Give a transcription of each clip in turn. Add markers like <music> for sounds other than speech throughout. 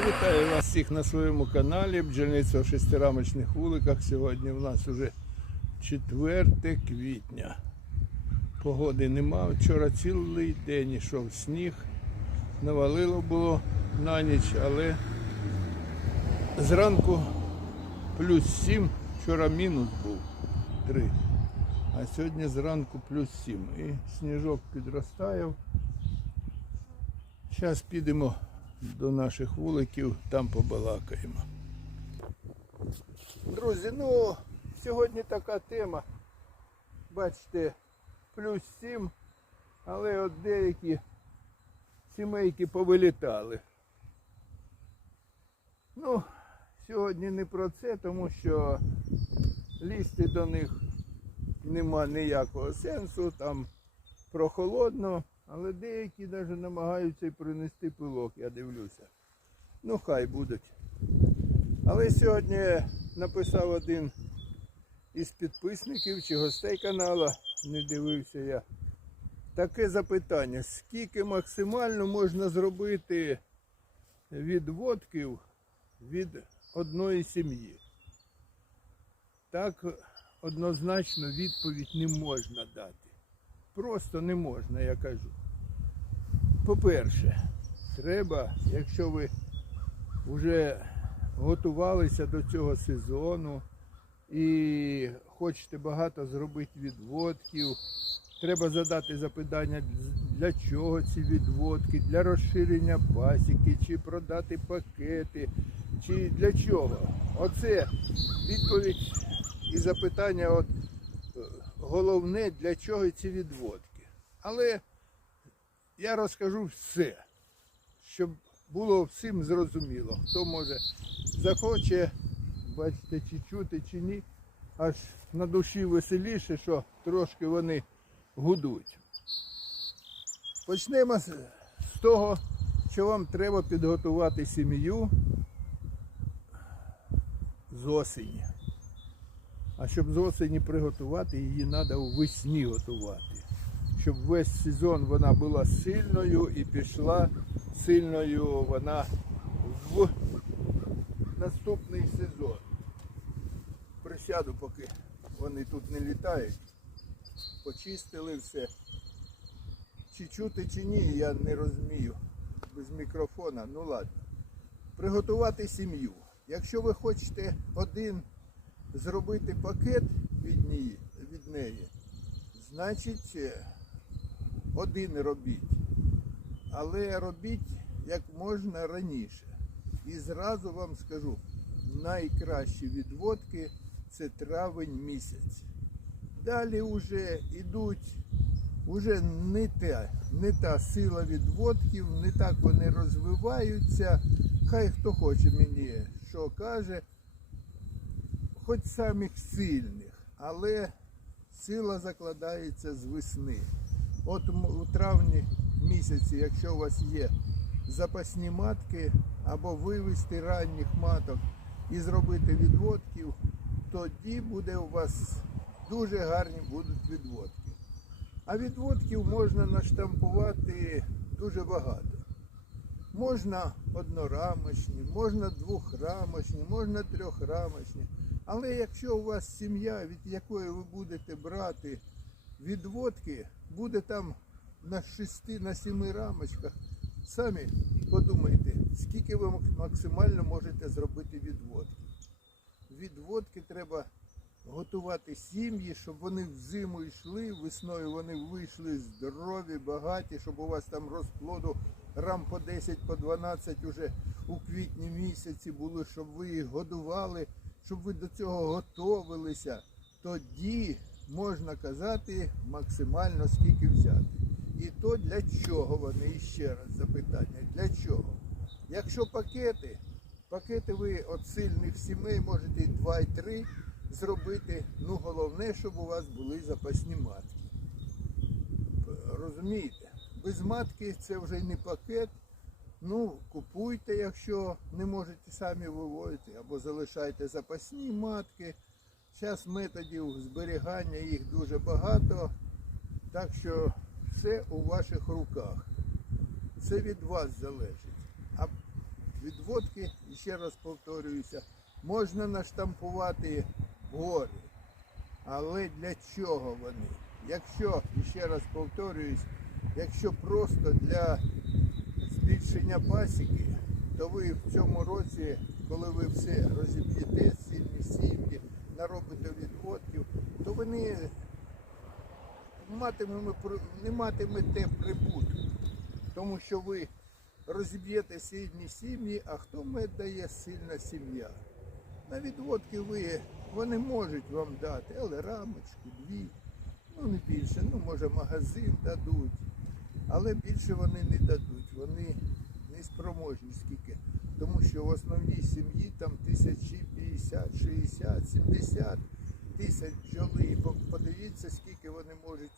вітаю вас всіх на своєму каналі Бджільництво в шестирамочних вуликах. Сьогодні у нас уже 4 квітня. Погоди нема. Вчора цілий день йшов сніг. Навалило було на ніч, але зранку плюс 7, вчора мінус був 3. А сьогодні зранку плюс 7. І сніжок підростає. Зараз підемо до наших вуликів, там побалакаємо. Друзі, ну сьогодні така тема. Бачите, плюс 7, але от деякі сімейки повилітали. Ну, сьогодні не про це, тому що лізти до них нема ніякого сенсу, там прохолодно, але деякі навіть намагаються принести пилок, я дивлюся. Ну, хай будуть. Але сьогодні написав один із підписників чи гостей каналу, не дивився я. Таке запитання: скільки максимально можна зробити відводків від одної сім'ї? Так однозначно відповідь не можна дати. Просто не можна, я кажу. По-перше, треба, якщо ви вже готувалися до цього сезону і хочете багато зробити відводків, треба задати запитання, для чого ці відводки, для розширення пасіки, чи продати пакети, чи для чого. Оце відповідь і запитання, от, головне, для чого ці відводки. Але я розкажу все, щоб було всім зрозуміло. Хто може захоче, бачите, чи чути, чи ні, аж на душі веселіше, що трошки вони гудуть. Почнемо з того, що вам треба підготувати сім'ю з осені. А щоб з осені приготувати, її треба весні готувати. Щоб весь сезон вона була сильною і пішла сильною вона в наступний сезон. Присяду, поки вони тут не літають. Почистили все. Чи чути, чи ні, я не розумію. Без мікрофона, ну ладно. Приготувати сім'ю. Якщо ви хочете один зробити пакет від неї, від неї значить е, один робіть. Але робіть як можна раніше. І зразу вам скажу, найкращі відводки це травень місяць. Далі вже йдуть вже не та, не та сила відводків, не так вони розвиваються. Хай хто хоче мені що каже, хоч самих сильних, але сила закладається з весни. От у травні місяці, якщо у вас є запасні матки або вивести ранніх маток і зробити відводків, тоді буде у вас дуже гарні будуть відводки. А відводків можна наштампувати дуже багато. Можна однорамочні, можна двохрамочні, можна трьохрамочні. Але якщо у вас сім'я, від якої ви будете брати відводки, буде там на шести, на сіми рамочках, самі подумайте, скільки ви максимально можете зробити відводки. Відводки треба готувати сім'ї, щоб вони в зиму йшли, весною вони вийшли здорові, багаті, щоб у вас там розплоду рам по 10, по 12 уже у квітні місяці були, щоб ви їх годували, щоб ви до цього готовилися. Тоді можна казати максимально скільки взяти. І то для чого вони, ще раз запитання, для чого? Якщо пакети, пакети ви від сильних сімей можете і 2, і 3 зробити. Ну головне, щоб у вас були запасні матки. Розумієте? Без матки це вже не пакет. Ну, купуйте, якщо не можете самі виводити, або залишайте запасні матки. Зараз методів зберігання їх дуже багато. Так що все у ваших руках. Це від вас залежить. А відводки, ще раз повторююся, можна наштампувати гори. Але для чого вони? Якщо, ще раз повторююсь, якщо просто для збільшення пасіки, то ви в цьому році, коли ви все розіб'єте, сильні сім'ї, наробите відводків, то ви не матимете прибутку. Тому що ви розіб'єте сильні сім'ї, а хто мед дає сильна сім'я. На відводки ви вони можуть вам дати, але рамочку, дві, ну не більше, ну може магазин дадуть, але більше вони не дадуть. Вони не спроможні скільки. Тому що в основній сім'ї там тисячі 50, 60, 70 тисяч бджоли. Подивіться, скільки вони можуть.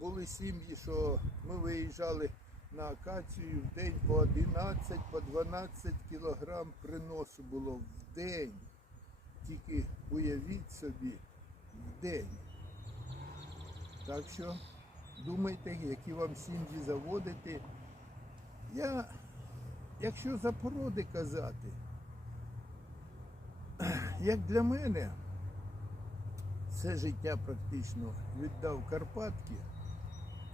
Були сім'ї, що ми виїжджали на акацію в день по 11, по 12 кілограм приносу було в день. Тільки уявіть собі, в день. Так що думайте, які вам сім'ї заводити. Я, якщо за породи казати, як для мене, все життя практично віддав Карпатки,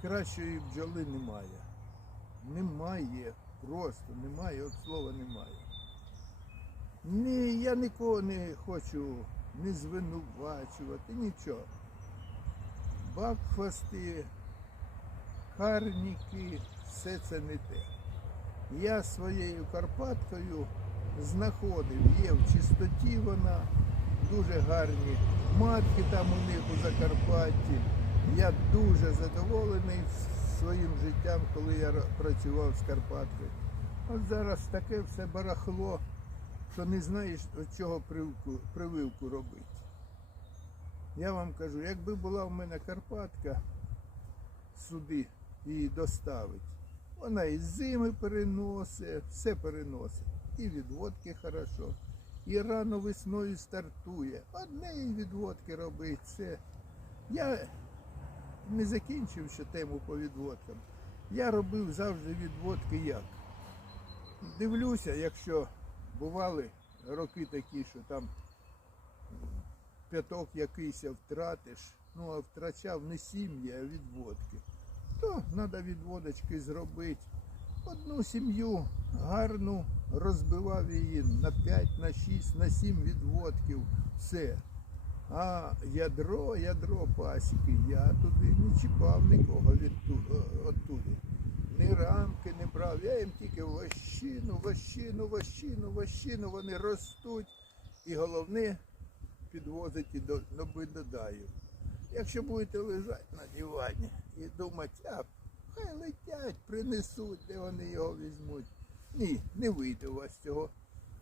кращої бджоли немає. Немає, просто немає, от слова немає. Ні, я нікого не хочу не звинувачувати, нічого. Бакфасти, харніки, все це не те. Я своєю Карпаткою знаходив, є в чистоті вона, дуже гарні матки там у них у Закарпатті. Я дуже задоволений своїм життям, коли я працював з Карпаткою. От зараз таке все барахло, що не знаєш, від чого прививку, прививку робити. Я вам кажу, якби була в мене Карпатка сюди її доставить, вона і зими переносить, все переносить. І відводки хорошо. І рано весною стартує. Одне і відводки робить. Це. Я не закінчив ще тему по відводкам. Я робив завжди відводки як. Дивлюся, якщо бували роки такі, що там п'яток якийсь втратиш, ну а втрачав не сім'ї, а відводки, то треба відводочки зробити. Одну сім'ю гарну розбивав її на 5, на 6, на 7 відводків. Все. А ядро, ядро пасіки, я туди не чіпав нікого відту- е. Ні рамки не брав. Я їм тільки вощину, вощину, вощину, вощину. Вони ростуть. І головне підвозить і до, до додаю. Якщо будете лежати на дивані і думати, а хай летять, принесуть, де вони його візьмуть. Ні, не вийде у вас цього.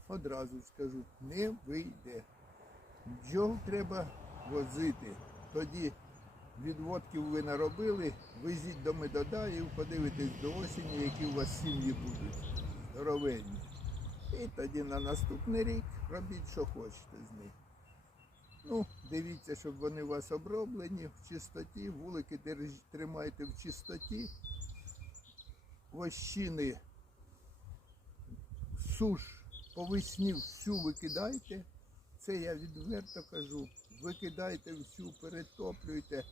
Одразу скажу, не вийде. Бджол треба возити. Тоді відводків ви наробили, везіть до медодаїв, подивитесь до осені, які у вас сім'ї будуть здоровенні. І тоді на наступний рік робіть, що хочете з них. Ну, дивіться, щоб вони у вас оброблені в чистоті, вулики держ- тримайте в чистоті, вощини суш по весні всю викидайте. Це я відверто кажу. Викидайте всю, перетоплюйте,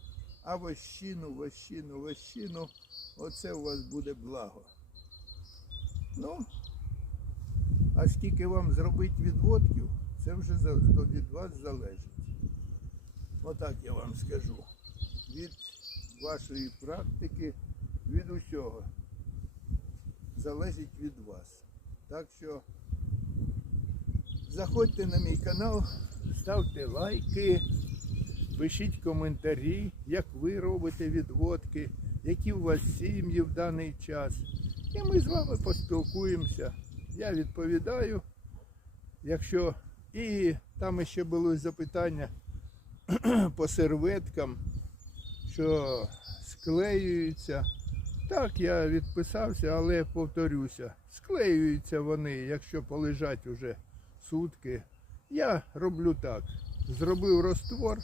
а вощину, вощину, вощину, оце у вас буде благо. Ну, а скільки вам зробити відводків, це вже від вас залежить. Отак я вам скажу. Від вашої практики, від усього. Залежить від вас. Так що заходьте на мій канал, ставте лайки, пишіть коментарі, як ви робите відводки, які у вас сім'ї в даний час. І ми з вами поспілкуємося. Я відповідаю. Якщо і там ще було запитання <clears throat> по серветкам, що склеюються. Так, я відписався, але повторюся, склеюються вони, якщо полежать уже сутки. Я роблю так. Зробив розтвор,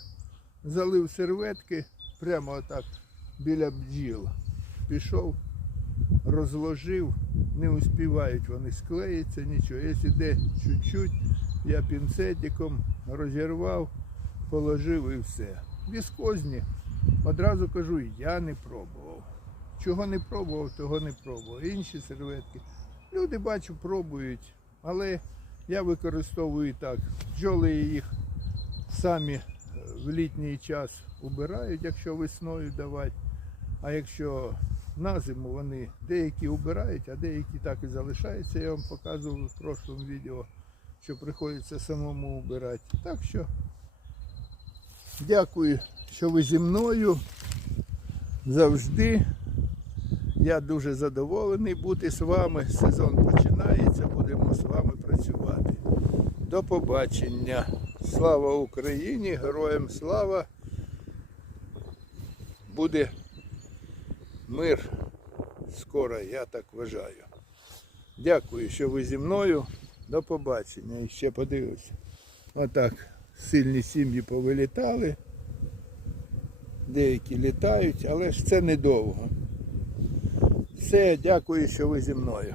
залив серветки, прямо отак біля бджіл. Пішов, розложив, не успівають вони склеїться, нічого. Якщо де чуть-чуть, я пінцетиком розірвав, положив і все. Віскозні, одразу кажу, я не пробував. Чого не пробував, того не пробував. Інші серветки. Люди бачу, пробують, але я використовую так. Бджоли їх самі е, в літній час убирають, якщо весною давати. А якщо на зиму вони деякі убирають, а деякі так і залишаються. Я вам показував в прошлому відео, що приходиться самому убирати. Так що дякую, що ви зі мною завжди. Я дуже задоволений бути з вами. Сезон починається, будемо з вами працювати. До побачення. Слава Україні! Героям слава! Буде мир скоро, я так вважаю. Дякую, що ви зі мною. До побачення. І ще подивився. Отак сильні сім'ї повилітали. Деякі літають, але ж це недовго. Все, дякую, що ви зі мною.